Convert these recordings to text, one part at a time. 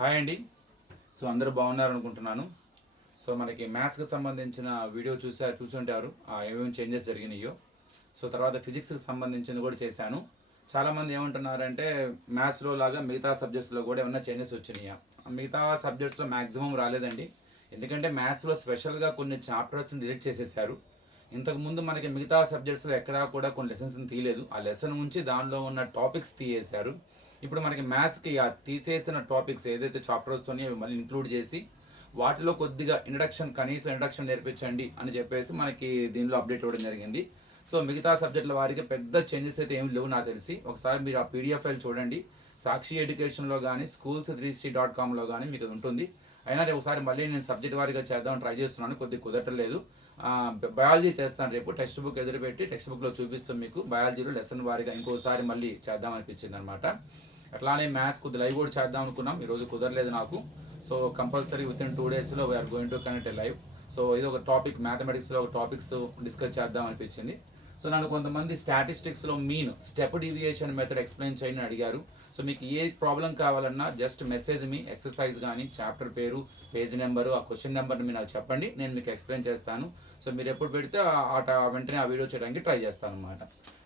Hi అండి. So అందరూ బాగున్నారు అనుకుంటున్నాను. సో మనకి మ్యాథ్స్కి సంబంధించిన వీడియో చూసుంటారు ఏమేమి చేంజెస్ జరిగినాయో. సో తర్వాత ఫిజిక్స్కి సంబంధించింది కూడా చేశాను. చాలామంది ఏమంటున్నారంటే మ్యాథ్స్లో లాగా మిగతా సబ్జెక్ట్స్లో కూడా ఏమన్నా చేంజెస్ వచ్చినాయా? మిగతా సబ్జెక్ట్స్లో మ్యాక్సిమం రాలేదండి. ఎందుకంటే మ్యాథ్స్లో స్పెషల్గా కొన్ని చాప్టర్స్ని డిలీట్ చేసేసారు. ఇంతకుముందు మనకి మిగతా సబ్జెక్ట్స్లో ఎక్కడా కూడా కొన్ని లెసన్స్ని తీయలేదు. ఆ లెసన్ ఉంచి దానిలో ఉన్న టాపిక్స్ తీయేశారు. ఇప్పుడు మనకి మ్యాథ్స్కి ఆ తీసేసిన టాపిక్స్ ఏదైతే చాప్టర్స్ ఉన్నాయో అవి మళ్ళీ ఇంక్లూడ్ చేసి వాటిలో కొద్దిగా కనీసం ఇంట్రడక్షన్ నేర్పించండి అని చెప్పేసి మనకి దీనిలో అప్డేట్ ఇవ్వడం జరిగింది. సో మిగతా సబ్జెక్టుల వారికి పెద్ద చేంజెస్ అయితే ఏమి లేవు నాకు తెలిసి. ఒకసారి మీరు ఆ పీడిఎఫ్ ఫైల్ చూడండి. సాక్షి ఎడ్యుకేషన్లో కానీ schools360.comలో కానీ మీకు ఉంటుంది. అయినా ఒకసారి మళ్ళీ నేను సబ్జెక్ట్ వారీగా చేద్దామని ట్రై చేస్తున్నాను, కొద్దిగా కుదరట్లేదు. బయాలజీ చేస్తాను రేపు. టెక్స్ట్ బుక్ ఎదురుపెట్టి టెక్స్ట్ బుక్లో చూపిస్తాం మీకు. బయాలజీలో లెసన్ వారీగా ఇంకోసారి మళ్ళీ చేద్దాం అనిపించింది అనమాట. అట్లానే మ్యాథ్స్ కొద్ది లైవ్ కూడా చేద్దాం అనుకున్నాం, ఈరోజు కుదరలేదు నాకు. సో కంపల్సరీ విత్ ఇన్ 2 డేస్లో we are going to connect live. So ఇది ఒక టాపిక్, మ్యాథమెటిక్స్లో ఒక టాపిక్స్ డిస్కస్ చేద్దాం అనిపించింది. సో నన్ను కొంతమంది స్టాటిస్టిక్స్లో mean step deviation method explain చేయని అడిగారు. సో మీకు ఏ ప్రాబ్లం కావాలన్నా జస్ట్ మెసేజ్ మీ, ఎక్సర్సైజ్ కానీ చాప్టర్ పేరు, పేజ్ నెంబరు, ఆ క్వశ్చన్ నెంబర్ని మీరు నాకు చెప్పండి, నేను మీకు ఎక్స్ప్లెయిన్ చేస్తాను. సో మీరు ఎప్పుడు పెడితే వెంటనే ఆ వీడియో చేయడానికి ట్రై చేస్తాను అనమాట.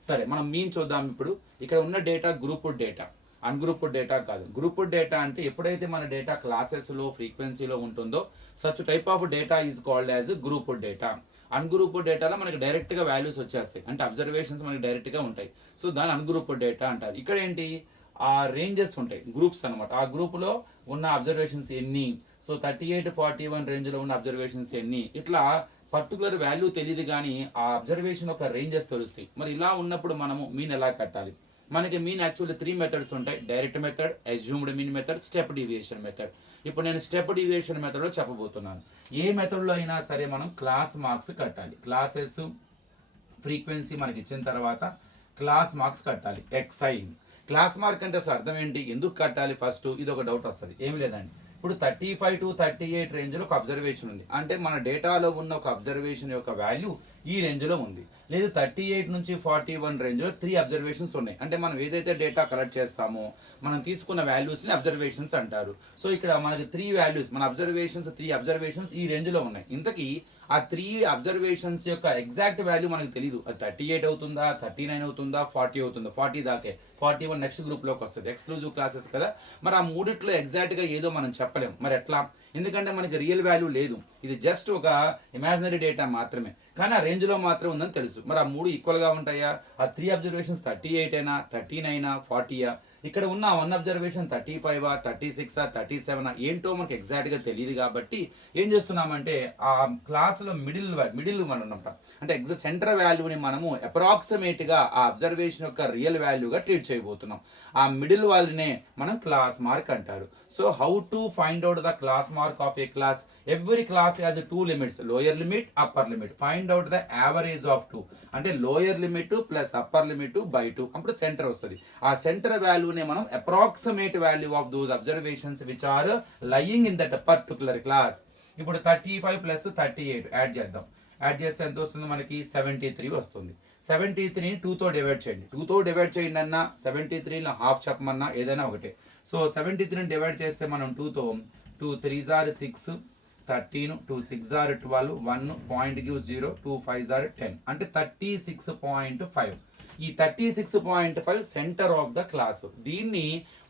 సరే, మనం మీన్ చూద్దాం. ఇప్పుడు ఇక్కడ ఉన్న data grouped data, ungrouped data కాదు. గ్రూప్డ్ డేటా అంటే ఎప్పుడైతే మన డేటా క్లాసెస్లో ఫ్రీక్వెన్సీలో ఉంటుందో such type of data is called as grouped data. Ungrouped డేటాలో మనకి డైరెక్ట్గా వాల్యూస్ వచ్చేస్తాయి, అంటే అబ్జర్వేషన్స్ మనకి డైరెక్ట్గా ఉంటాయి. సో దాని అన్గ్రూప్డ్ డేటా అంటారు. ఇక్కడ ఏంటి, ఆ రేంజెస్ ఉంటాయి, గ్రూప్స్ అనమాట. ఆ గ్రూప్లో ఉన్న అబ్జర్వేషన్స్ ఎన్ని, సో 38, 41 రేంజ్లో ఉన్న అబ్జర్వేషన్స్ ఎన్ని, ఇట్లా పర్టికులర్ వాల్యూ తెలియదు కానీ ఆ అబ్జర్వేషన్ ఒక రేంజెస్ తెలుస్తాయి. మరి ఇలా ఉన్నప్పుడు మనము మీన్ ఎలా కట్టాలి? మనకి మీన్ యాక్చువల్లీ 3 మెథడ్స్ ఉంటాయి: direct method, assumed mean method, step deviation method. ఇప్పుడు నేను స్టెప్ డీవియేషన్ మెథడ్లో చెప్పబోతున్నాను. ఏ మెథడ్లో అయినా సరే మనం క్లాస్ మార్క్స్ కట్టాలి. క్లాసెస్ ఫ్రీక్వెన్సీ మనకి ఇచ్చిన తర్వాత క్లాస్ మార్క్స్ కట్టాలి. ఎక్స్ఐ క్లాస్ మార్క్ అంటే అసలు అర్థం ఏంటి, ఎందుకు కట్టాలి? ఫస్ట్ ఇది ఒక డౌట్ వస్తుంది. ఏం లేదండి, ఇప్పుడు 35 to 38 రేంజ్లో ఒక అబ్జర్వేషన్ ఉంది అంటే మన డేటాలో ఉన్న ఒక అబ్జర్వేషన్ యొక్క వాల్యూ ఈ రేంజ్లో ఉంది. లేదు 38 నుంచి 41 రేంజ్లో 3 అబ్జర్వేషన్స్ ఉన్నాయి అంటే మనం ఏదైతే డేటా కలెక్ట్ చేస్తామో మనం తీసుకున్న వాల్యూస్ని అబ్జర్వేషన్స్ అంటారు. సో ఇక్కడ మనకి 3 వాల్యూస్, మన అబ్జర్వేషన్స్ 3 అబ్జర్వేషన్స్ ఈ రేంజ్లో ఉన్నాయి. ఇంతకీ ఆ 3 అబ్జర్వేషన్స్ యొక్క ఎగ్జాక్ట్ వాల్యూ మనకు తెలియదు. అది 38 అవుతుందా, 39 అవుతుందా, 40 అవుతుందా, 40 దాకే. 41 నెక్స్ట్ గ్రూప్లోకి వస్తుంది, ఎక్స్క్లూజివ్ క్లాసెస్ కదా. మరి ఆ మూడిట్లో ఎగ్జాక్ట్గా ఏదో మనం చెప్పలేము. మరి ఎట్లా? ఎందుకంటే మనకి రియల్ వాల్యూ లేదు, ఇది జస్ట్ ఒక ఇమాజినరీ డేటా మాత్రమే, కానీ ఆ రేంజ్లో మాత్రం ఉందని తెలుసు. మరి ఆ 3 ఈక్వల్గా ఉంటాయా? ఆ 3 అబ్జర్వేషన్స్ 38 అయినా, 13 అయినా, 40యా? ఇక్కడ ఉన్న 1 అబ్జర్వేషన్ 35, 36, 37 ఏంటో మనకి ఎగ్జాక్ట్గా తెలియదు. కాబట్టి ఏం చేస్తున్నామంటే ఆ క్లాస్లో మిడిల్ వన్ అనమాట, అంటే సెంటర్ వాల్యూని మనము అప్రాక్సిమేట్గా ఆ అబ్జర్వేషన్ యొక్క రియల్ వాల్యూగా ట్రీట్ చేయబోతున్నాం. ఆ మిడిల్ వాల్యూనే మనం క్లాస్ మార్క్ అంటారు. So how to find out the class mark of a class? Every class has 2 limits, lower limit, upper limit. Find out the average of 2 అంటే లోయర్ limit plus upper limit by 2, అప్పుడు center వస్తుంది. ఆ center వాల్యూనే మనం approximate value of those observations which are lying in that particular class. ఇప్పుడు 35 plus 38 add చేద్దాం. Add చేస్తే ఎంత వస్తుంది మనకి? 73 వస్తుంది. 73ని 2తో డివైడ్ చేయండి. 2తో డివైడ్ చేయండి అన్నా, 73లో హాఫ్ చెప్పమన్నా ఏదైనా ఒకటే. సో 73ని డివైడ్ చేస్తే మనం 2తో 2 3s are 6, 13, 2 6s are 12, 1 point gives 0, 2 5s are 10 అంటే 36.5. ఈ 36.5 సెంటర్ ఆఫ్ ద క్లాస్. దీన్ని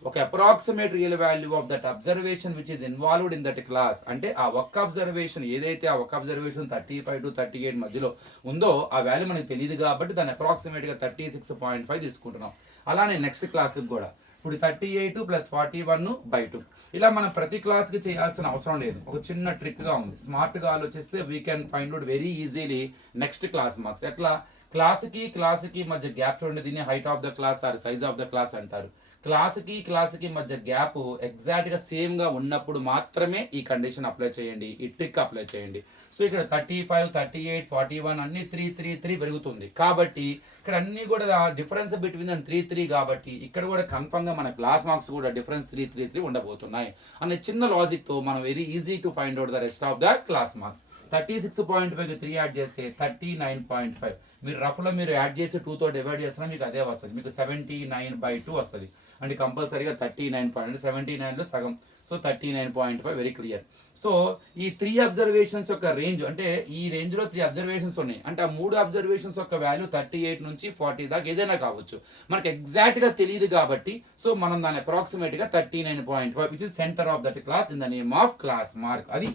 ఒక approximate real value of that observation which is involved in that class. అంటే ఆ ఒక్క అబ్జర్వేషన్ ఏదైతే ఆ ఒక్క అబ్జర్వేషన్ 35 to 38 మధ్యలో ఉందో ఆ వాల్యూ మనకు తెలియదు కాబట్టి దాన్ని అప్రాక్సిమేట్గా 36.5 తీసుకుంటున్నాం. అలానే నెక్స్ట్ క్లాస్కి కూడా ఇప్పుడు 38 ప్లస్ 41 బై 2. ఇలా మనం ప్రతి క్లాస్కి చేయాల్సిన అవసరం లేదు, ఒక చిన్న ట్రిక్గా ఉంది. స్మార్ట్గా ఆలోచిస్తే we can find out very easily next class marks. ఎట్లా? క్లాస్కి మధ్య గ్యాప్ చూడండి, దీన్ని height of the class or size of the class అంటారు. క్లాస్కి మధ్య గ్యాప్ ఎగ్జాక్ట్గా సేమ్గా ఉన్నప్పుడు మాత్రమే ఈ కండిషన్ అప్లై చేయండి, ఈ ట్రిక్ అప్లై చేయండి. సో ఇక్కడ 35, 38, 41 అన్ని 3 3 3 పెరుగుతుంది కాబట్టి ఇక్కడ అన్ని కూడా డిఫరెన్స్ బిట్వీన్ 3 3 కాబట్టి ఇక్కడ కూడా కన్ఫర్మ్గా మన క్లాస్ మార్క్స్ కూడా డిఫరెన్స్ 3 3 3 ఉండబోతున్నాయి అనే చిన్న లాజిక్తో మనం very easy to find out the rest of the class marks. 36.5 3 add చేస్తే 39.5. మీరు రఫ్లో మీరు యాడ్ చేసి 2తో డివైడ్ చేసినా మీకు అదే వస్తుంది, మీకు 79/2 వస్తుంది. అంటే కంపల్సరీగా 39 79లో సగం సో 39.5 వెరీ క్లియర్. సో ఈ 3 అబ్జర్వేషన్స్ యొక్క రేంజ్ అంటే ఈ రేంజ్ లో 3 అబ్జర్వేషన్స్ ఉన్నాయి అంటే ఆ 3 అబ్జర్వేషన్స్ యొక్క వాల్యూ 38 నుంచి 40 దాకా ఏదైనా కావచ్చు, మనకి ఎగ్జాక్ట్ గా తెలియదు కాబట్టి సో మనం దాని అప్రాక్సిమేట్ గా 39.5 which is centre of that class in the name of class mark. అది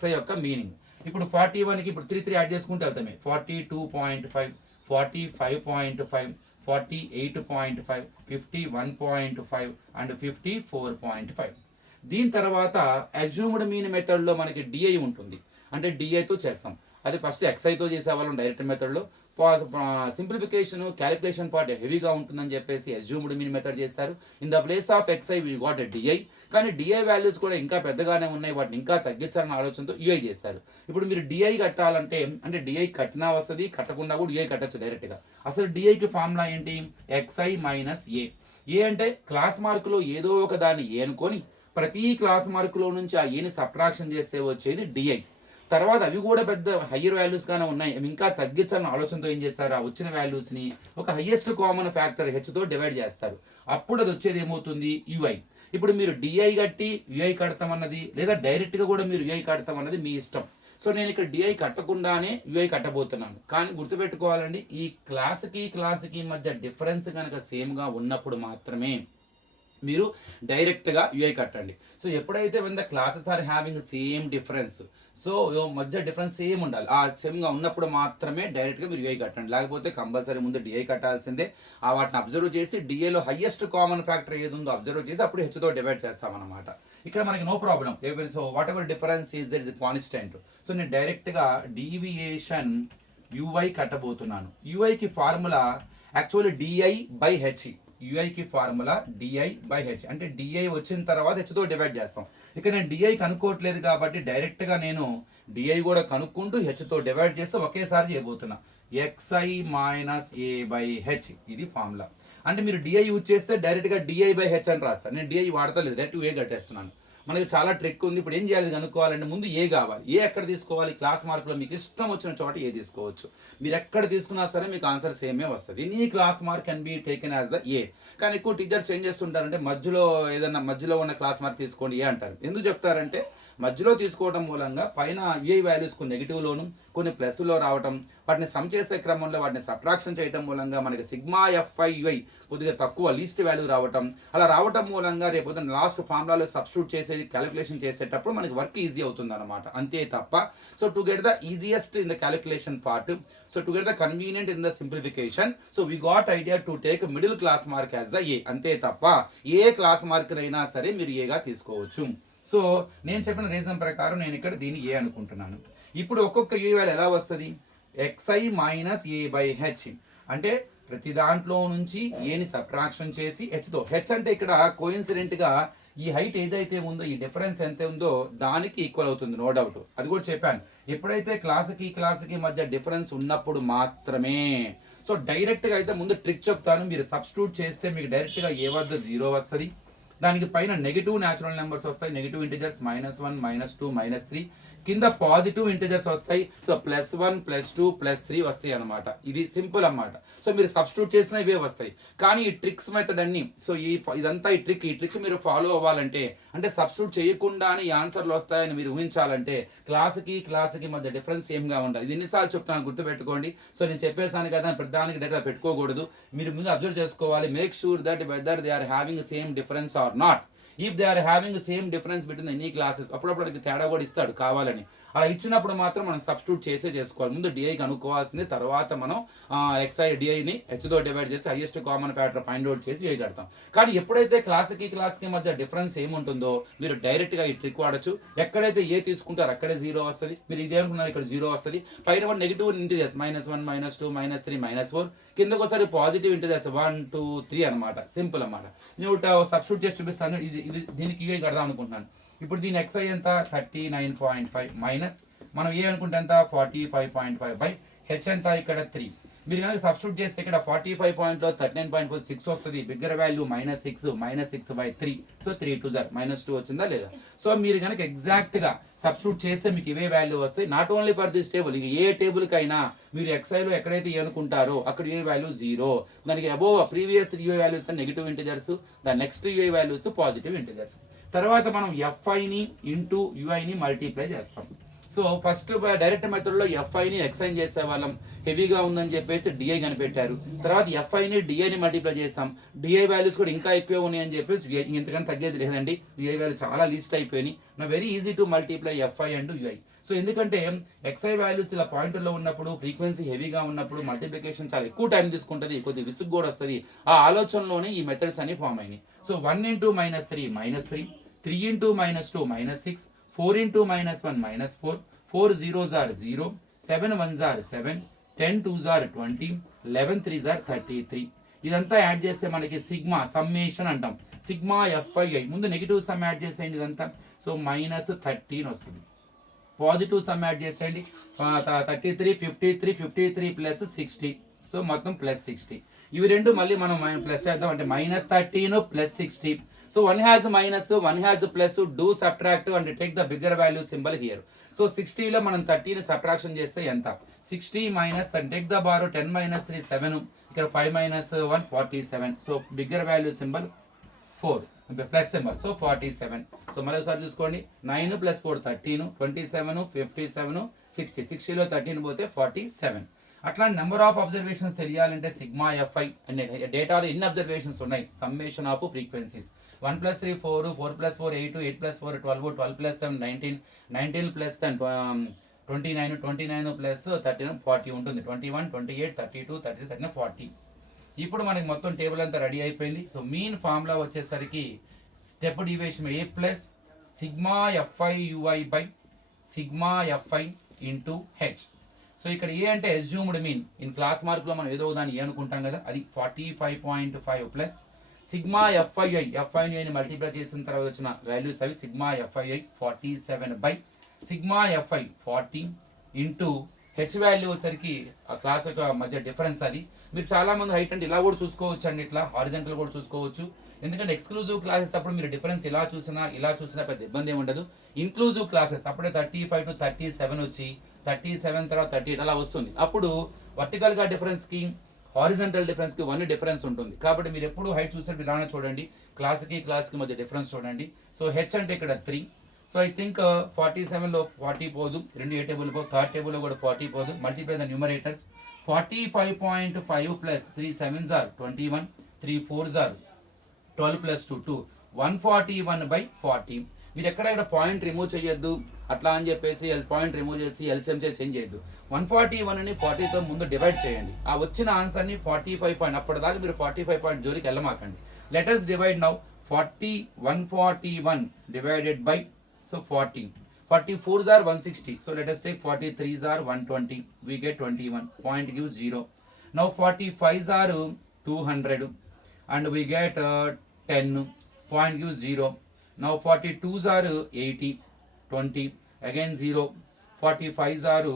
xi యొక్క మీనింగ్. ఇప్పుడు 41 కి ఇప్పుడు 3 యాడ్ చేసుకుంటే వెళ్తామే 42.5, 45.5, 48.5, 51.5 అండ్ 54.5. దీని తర్వాత అజ్యూమ్డ్ మీన్ మెథడ్లో మనకి డిఐ ఉంటుంది, అంటే డిఐతో చేస్తాం. అది ఫస్ట్ ఎక్స్ఐతో చేసేవాళ్ళం డైరెక్ట్ మెథడ్లో. సింప్లిఫికేషన్ క్యాలిక్యులేషన్ పార్ట్ హెవీగా ఉంటుందని చెప్పేసి అజ్యూమ్డ్ మీన్ మెథడ్ చేశారు. In the place of xi we got DI. కానీ డిఐ వాల్యూస్ కూడా ఇంకా పెద్దగానే ఉన్నాయి, వాటిని ఇంకా తగ్గించాలన్న ఆలోచనతో యూఐ చేశారు. ఇప్పుడు మీరు డిఐ కట్టాలంటే అంటే డిఐ కట్టినా వస్తుంది, కట్టకుండా కూడా డిఐ కట్టచ్చు డైరెక్ట్గా. అసలు డిఐకి ఫార్ములా ఏంటి? ఎక్స్ఐ మైనస్ ఏ. ఏ అంటే క్లాస్ మార్కులో ఏదో ఒక దాన్ని ఏ అనుకొని ప్రతి క్లాస్ మార్కులో నుంచి ఆ ఏని సబ్ట్రాక్షన్ చేస్తే వచ్చేది డిఐ. తర్వాత అవి కూడా పెద్ద హయ్యర్ వాల్యూస్ గానే ఉన్నాయి, అవి ఇంకా తగ్గించాలని ఆలోచనతో ఏం చేస్తారు, ఆ వచ్చిన వాల్యూస్ ని ఒక హైయెస్ట్ కామన్ ఫ్యాక్టర్ హెచ్తో డివైడ్ చేస్తారు. అప్పుడు అది వచ్చేది ఏమవుతుంది? యుఐ. ఇప్పుడు మీరు డిఐ కట్టి యుఐ కడతామన్నది లేదా డైరెక్ట్ గా కూడా మీరు యుఐ కడతామన్నది మీ ఇష్టం. సో నేను ఇక్కడ డిఐ కట్టకుండానే యుఐ కట్టబోతున్నాను. కానీ గుర్తుపెట్టుకోవాలండి, ఈ క్లాస్కి మధ్య డిఫరెన్స్ కనుక సేమ్గా ఉన్నప్పుడు మాత్రమే మీరు డైరెక్ట్గా యుఐ కట్టండి. సో ఎప్పుడైతే when the classes are having same difference, so మధ్య డిఫరెన్స్ సేమ్ ఉండాలి, ఆ సేమ్గా ఉన్నప్పుడు మాత్రమే డైరెక్ట్గా మీరు యుఐ కట్టండి. లేకపోతే కంపల్సరీ ముందు డిఐ కట్టాల్సిందే. ఆ వాటిని అబ్జర్వ్ చేసి డిఐలో హైయెస్ట్ కామన్ ఫ్యాక్టర్ ఏది ఉందో అబ్జర్వ్ చేసి అప్పుడు హెచ్తో డివైడ్ చేస్తామన్నమాట. ఇక్కడ మనకి no problem. So whatever difference is that is constant. So నేను డైరెక్ట్గా డీవియేషన్ యుఐ కట్టబోతున్నాను. యుఐకి formula actually DI by H. యుఐకి ఫార్ములా డిఐ బై హెచ్, అంటే డిఐ వచ్చిన తర్వాత హెచ్తో డివైడ్ చేస్తాం. ఇక్కడ నేను డిఐ కనుక్కోవట్లేదు కాబట్టి డైరెక్ట్గా నేను డిఐ కూడా కనుక్కుంటూ హెచ్తో డివైడ్ చేస్తూ ఒకేసారి చేయబోతున్నా. XI minus A by H ఇది ఫార్ములా. అంటే మీరు డిఐ యూజ్ చేస్తే డైరెక్ట్గా డిఐ బై హెచ్ అని రాస్తారు. నేను డిఐ వాడతలేదు, డైరెక్ట్ ఏ కట్టేస్తున్నాను. మనకి చాలా ట్రిక్ ఉంది. ఇప్పుడు ఏం చేయాలి కనుక్కోవాలంటే ముందు ఏ కావాలి. ఏ ఎక్కడ తీసుకోవాలి? క్లాస్ మార్కులో మీకు ఇష్టం వచ్చిన చోట ఏ తీసుకోవచ్చు. మీరు ఎక్కడ తీసుకున్నా సరే మీకు ఆన్సర్ సేమే వస్తుంది. Any class mark can be taken as the A. కానీ ఎక్కువ టీచర్స్ ఏం చేస్తుంటారంటే మధ్యలో ఉన్న క్లాస్ మార్క్ తీసుకోండి ఏ అంటారు. ఎందుకు చెప్తారంటే మధ్యలో తీసుకోవడం మూలంగా పైన యుఐ వాల్యూస్ కొన్ని నెగిటివ్లోను కొన్ని ప్లస్లో రావటం, వాటిని సమ్ చేసే క్రమంలో వాటిని సబ్ట్రాక్షన్ చేయడం మూలంగా మనకి సిగ్మా ఎఫ్ఐ యుఐ కొద్దిగా తక్కువ లీస్ట్ వాల్యూ రావటం, అలా రావటం మూలంగా రేపు లాస్ట్ ఫార్ములాలో సబ్స్టిట్యూట్ చేసేది క్యాలిక్యులేషన్ చేసేటప్పుడు మనకి వర్క్ ఈజీ అవుతుంది అనమాట. అంతే తప్ప so to get the easiest in the calculation part, so to get the convenient in the simplification, so we got idea to take middle class mark as the A. అంతే తప్ప ఏ class mark అయినా సరే మీరు ఏగా తీసుకోవచ్చు. So నేను చెప్పిన reason ప్రకారం నేను ఇక్కడ దీన్ని ఏ అనుకుంటున్నాను. ఇప్పుడు ఒక్కొక్క ఏ వాల్యూ ఎలా వస్తుంది? Xi minus A by H, అంటే ప్రతి దాంట్లో నుంచి ఏని సబ్ట్రాక్షన్ చేసి హెచ్తో. హెచ్ అంటే ఇక్కడ కోయిన్సిడెంట్ గా ఈ హైట్ ఏదైతే ఉందో ఈ డిఫరెన్స్ ఎంత ఉందో దానికి ఈక్వల్ అవుతుంది, నో డౌట్. అది కూడా చెప్పాను. ఎప్పుడైతే క్లాస్కి మధ్య డిఫరెన్స్ ఉన్నప్పుడు మాత్రమే. సో డైరెక్ట్గా అయితే ముందు ట్రిక్ చెప్తాను, మీరు సబ్స్టిట్యూట్ చేస్తే మీకు డైరెక్ట్గా ఏ వద్ద 0 వస్తుంది. దానికి పైన నెగిటివ్ న్యాచురల్ నెంబర్స్ వస్తాయి, నెగిటివ్ ఇంటిజర్స్ -1, -2, -3. కింద పాజిటివ్ ఇంటిజర్స్ వస్తాయి. సో +1, +2, +3 వస్తాయి అనమాట. ఇది సింపుల్ అన్నమాట. సో మీరు సబ్స్టిట్యూట్ చేసినా ఇవే వస్తాయి. కానీ ఈ ట్రిక్స్ మెథడ్ అన్ని సో ఇదంతా ఈ ట్రిక్ మీరు ఫాలో అవ్వాలంటే, అంటే సబ్స్టిట్యూట్ చేయకుండానే ఈ ఆన్సర్లు వస్తాయని మీరు ఊహించాలంటే క్లాస్కి మధ్య డిఫరెన్స్ సేమ్గా ఉండాలి. ఇది ఎన్నిసార్లు చెప్తాను గుర్తుపెట్టుకోండి. సో నేను చెప్పేసాను కదా ప్రతిదానికి డేటా పెట్టుకోకూడదు. మీరు ముందు అబ్జర్వ్ చేసుకోవాలి. Make sure that whether they are having same difference or not. If they are having same difference between any classes, అప్పుడప్పుడు అది తేడా కూడా ఇస్తాడు కావాలని. అలా ఇచ్చినప్పుడు మాత్రం మనం సబ్స్టిట్యూట్ చేసుకోవాలి. ముందు డిఐ కనుక్కోవాల్సింది, తర్వాత మనం ఎక్స్ఐ డిఐని హెచ్తో డివైడ్ చేసి highest common factor find out చేసి ఏ కడతాం. కానీ ఎప్పుడైతే క్లాస్కి మధ్య డిఫరెన్స్ ఏముంటుందో మీరు డైరెక్ట్గా ఈ ట్రిక్ వాడచ్చు. ఎక్కడైతే ఏ తీసుకుంటారో అక్కడే 0 వస్తుంది. మీరు ఇదేమనుకున్నారు ఇక్కడ 0 వస్తుంది. పైన నెగిటివ్ ఇంటిజర్స్ -1, -2, -3, -4. కిందకు ఒకసారి పాజిటివ్ ఇంటిజర్స్ 1, 2, 3 అనమాట. సింపుల్ అనమాట. నేను సబ్స్టిట్యూట్ చేసి చూపిస్తాను. ఇది దీనికి ఇవే కడదాం అనుకుంటున్నాను. ఇప్పుడు దీని ఎక్స్ఐ ఎంత 39.5 మైనస్ మనం ఏ అనుకుంటే ఎంత 45.5 బై హెచ్ ఎంత ఇక్కడ 3. మీరు కనుక సబ్స్టిట్యూట్ చేస్తే ఇక్కడ 45 39.4 6 వస్తుంది. Bigger value -6/3. సో 3 2 -2 వచ్చిందా లేదా? సో మీరు కనుక ఎగ్జాక్ట్ గా సబ్స్టిట్యూట్ చేస్తే మీకు ఇవే వాల్యూ వస్తాయి. Not only for this table, ఇక ఏ టేబుల్ కైనా మీరు ఎక్స్ఐలో ఎక్కడైతే ఏ అనుకుంటారో అక్కడ ఏ వాల్యూ 0. దానికి above previous UA values negative integers, the next UA values positive integers. తర్వాత మనం ఎఫ్ఐని ఇంటూ యుఐని మల్టిప్లై చేస్తాం. సో ఫస్ట్ డైరెక్ట్ మెథడ్లో ఎఫ్ఐని ఎక్సైన్ చేసే వాళ్ళం, హెవీగా ఉందని చెప్పేసి డిఐ కనిపెట్టారు. తర్వాత ఎఫ్ఐని డిఐని మల్టిప్లై చేసాం, డిఐ వాల్యూస్ కూడా ఇంకా ఎక్కువ ఉన్నాయి అని చెప్పేసి ఇంతకన్నా తగ్గేది లేదండి, డిఐ వాల్యూ చాలా లీస్ట్ అయిపోయినాయి. నా very easy to multiply FI and UI. So ఎందుకంటే ఎక్స్ఐ వాల్యూస్ ఇలా పాయింట్లో ఉన్నప్పుడు, ఫ్రీక్వెన్సీ హెవీగా ఉన్నప్పుడు మల్టిప్లికేషన్ చాలా ఎక్కువ టైం తీసుకుంటుంది, కొద్దిగా విసుగు కూడా వస్తుంది. ఆ ఆలోచనలోనే ఈ మెథడ్స్ అన్ని ఫామ్ అయినాయి. So 1 × -3 -3, 3 × -2 -6, 4 × -1 -4, 4 zeros are 0, 7 ones are 7, 10 twos are 20, 11 threes are 33. ఇదంతా యాడ్ చేస్తే మనకి సిగ్మా సమ్మేషన్ అంటాం. సిగ్మా ఎఫ్ఐఐ ముందు నెగిటివ్ సమ్ యాడ్ చేసేయండి ఇదంతా. సో -13 వస్తుంది. పాజిటివ్ సమ్ యాడ్ చేసేయండి 33, 53, 53 ప్లస్ 60. సో మొత్తం +60. ఇవి రెండు మళ్ళీ మనం ప్లస్ చేద్దాం, అంటే -13 + 60. So one has minus, one has plus, do subtract and take the bigger value symbol here. So 60 లో మనం 30 ని సబ్ట్రాక్షన్ చేస్తే ఎంత? 60 minus 10, take the borrow 10 minus 3 7, ఇక్కడ 5 minus 1 47. So bigger value symbol 4 plus symbol. So 47. So మళ్ళీ ఒకసారి చూసుకోండి, 9 + 4 13, 27, 57, 60. 60 లో 13 పోతే 47. అట్లాంటి నెంబర్ ఆఫ్ అబ్జర్వేషన్స్ తెలియాలంటే సిగ్మా ఎఫ్ఐ అనే డేటాలో ఎన్ని అబ్జర్వేషన్స్ ఉన్నాయి, సమ్మేషన్ ఆఫ్ ఫ్రీక్వెన్సీస్. 1 + 3 4, 4 + 4 8, 8 + 4 12, 12 + 7 19, 19 + 10 29, 29 + 13 40 ఉంటుంది. 21, 28, 32, 33, 39, 40. ఇప్పుడు మనకి మొత్తం టేబుల్ అంతా రెడీ అయిపోయింది. సో మీన్ ఫార్ములా వచ్చేసరికి step deviation A plus sigma FI UI by sigma FI into H. So ఇక్కడ ఏ అంటే అస్యూమ్డ్ మీన్. ఇన్ క్లాస్ మార్క్లో మనం ఏదో దాన్ని ఏ అనుకుంటాం కదా, అది 45.5 ప్లస్ సిగ్మా ఎఫ్ఐఐ, ఎఫ్ఐని మల్టిప్లై చేసిన తర్వాత వచ్చిన వాల్యూస్ అవి. Sigma FII 47 by sigma FI 40 into H value వచ్చేసరికి ఆ క్లాస్ యొక్క మధ్య డిఫరెన్స్ అది. మీరు చాలా మంది హైట్ అంటే ఇలా కూడా చూసుకోవచ్చు అండి, ఇట్లా హారిజంటల్ కూడా చూసుకోవచ్చు. ఎందుకంటే ఎక్స్క్లూజివ్ క్లాసెస్ అప్పుడు మీరు డిఫరెన్స్ ఇలా చూసినా పెద్ద ఇబ్బంది ఏమి ఉండదు. ఇన్క్లూజివ్ క్లాసెస్ అప్పుడే 35 to 37 వచ్చి 37 తర్వాత 38 అలా వస్తుంది. అప్పుడు వర్టికల్గా డిఫరెన్స్కి హారిజంటల్ డిఫరెన్స్కి 1 డిఫరెన్స్ ఉంటుంది. కాబట్టి మీరు ఎప్పుడు హైట్ చూసేటప్పుడు ఇలానే చూడండి, క్లాస్కి మధ్య డిఫరెన్స్ చూడండి. సో హెచ్ అంటే ఇక్కడ 3. సో ఐ థింక్ 47లో 40 పోదు, రెండు ఏ టేబుల్ పో, థర్డ్ టేబుల్లో కూడా 40 పోదు. Multiply the numerators. 45.5 plus 3 7s are 21, 3 4s are 12 + 2 2, 141/40. మీరు ఎక్కడ పాయింట్ రిమూవ్ చేయొద్దు అట్లా అని చెప్పేసి పాయింట్ రిమూవ్ చేసి ఎల్సిఎం చేసి ఏం చేయొద్దు. 141ని 40తో ముందు డివైడ్ చేయండి. ఆ వచ్చిన ఆన్సర్ని 45 పాయింట్, అప్పటిదాకా మీరు 45 పాయింట్ జోలికి వెళ్ళమాకండి. Let us divide now. 141 divided by, so 40. 44s are 160. So let us take 43s are 120. We get 21. Point gives 0. Now 45s are 200 and we get 10. Point gives 0. Now 42s are 80. 20. Again 0. 45s are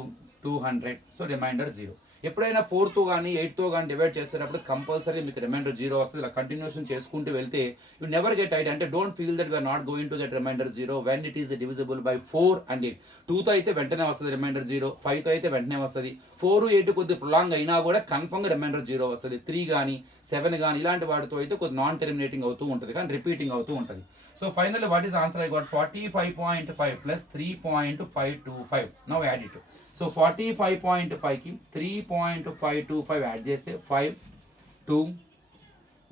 200. So remainder 0. ఎప్పుడైనా 4తో కానీ 8తో కానీ divide చేసేటప్పుడు compulsory మీకు reminder 0 వస్తుంది. ఇలా continuation చేసుకుంటూ వెళ్తే you never get it. అంటే don't feel that we are not going to that reminder 0 when it is divisible by 4 and 8. 2తో అయితే వెంటనే వస్తుంది రిమైండర్ 0, 5తో అయితే వెంటనే వస్తుంది. 4, 8 కొద్ది ప్రొలాంగ్ అయినా కూడా కన్ఫర్మ్గా రిమైండర్ 0 వస్తుంది. 3 కానీ 7 కానీ ఇలాంటి వాటితో అయితే కొద్ది నాన్ టెర్మినేటింగ్ అవుతూ ఉంటుంది, కానీ రిపీటింగ్ అవుతూ ఉంటుంది. So final what is answer? I got 45.5 plus 3.525. Now add it. So 45.5కి 3.525 యాడ్ చేస్తే 5, 2,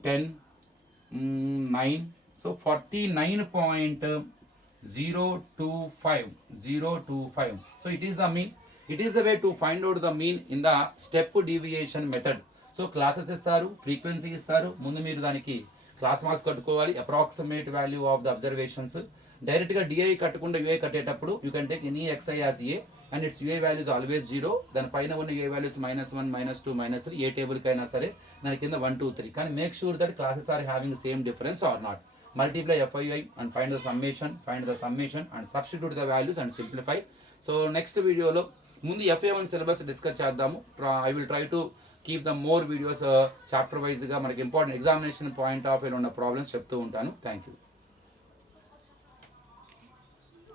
10, 9. So 49.025. So it is the mean. It is the way to find out the mean in the step deviation method. So classes ఇస్తారు, frequency ఇస్తారు, ముందు మీరు దానికి class marks కట్టుకోవాలి, approximate value of the observations. డైరెక్ట్గా DI కట్టకుండా UI కట్టేటప్పుడు you can take any XI as A and its UA values always 0. దాని పైన ఉన్న యూఏ వాల్యూస్ -1, -2, -3 ఏ టేబుల్కి అయినా సరే దాని కింద 1, 2, 3. కానీ make sure that classes are having same difference or not. Multiply FII and find the summation and substitute the values and simplify. So next వీడియోలో ముందు ఎఫ్ఏ1 సిలబస్ డిస్కస్ చేద్దాము. I will try to keep the more videos chapter వైజ్గా మనకి important examination point of view ఉన్న problems చెప్తూ ఉంటాను. Thank you.